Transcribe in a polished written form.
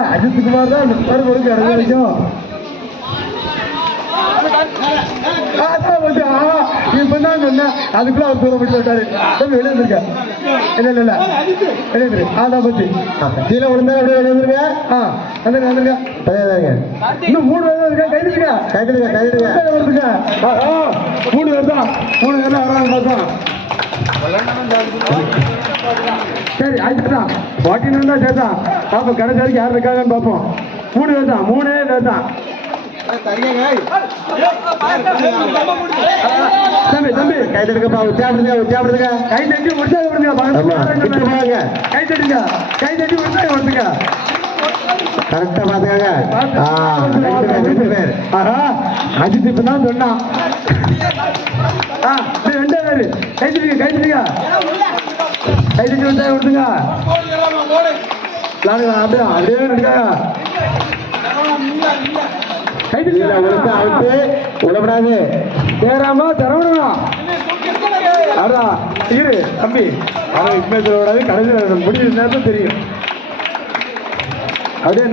அஜித் குமார் தான் கொடுக்க வரைக்கும் இப்பதான் சொன்னேன். அதுக்குள்ள அவர் தூரம் விட்டு விட்டாரு. எழுந்திருக்க இல்ல இல்ல எழுந்துரு. அதான் பத்தி கீழே விழுந்தா அப்படியே எழுந்துருங்க. வந்துருங்க வந்துருங்க. இன்னும் 3 பேர் இருக்கா. கைதுங்க கைதுங்க கைதுங்க வருதுங்க. 3 பேர் தான் 3 பேர் வராங்க பார்த்தோம். சரி ஆயிடுச்சுதான். 14 தான் சேர்த்தான். பார்ப்போம் கடைசி வரைக்கும் யார் இருக்காங்கன்னு பார்ப்போம். 3 பேர் தான் 3 பேர் தான். தம்பி தம்பி கை தட்டுங்கப்பா. உற்சாகப்படுங்க உற்சாகப்படுங்க. கை தட்டி உற்சாகப்படுங்க. கை தட்டுங்க கை தட்டி உற்சாகப்படுத்துங்க. கரெக்டா பாத்துக்காங்க. அஜித் இப்பதான் சொன்னான். 2 பேரு கை தட்டுங்க கை தட்டுங்க கை தட்டி உற்சாகப்படுத்துங்க. அப்படியே அப்படியே இருக்காங்க. விடப்படாது ஏறாம தரவிடா. அதான் இரு தம்பி. அவன் இப்ப விடாது. கடைசி முடிவு நேரத்தில் தெரியும். அப்படியே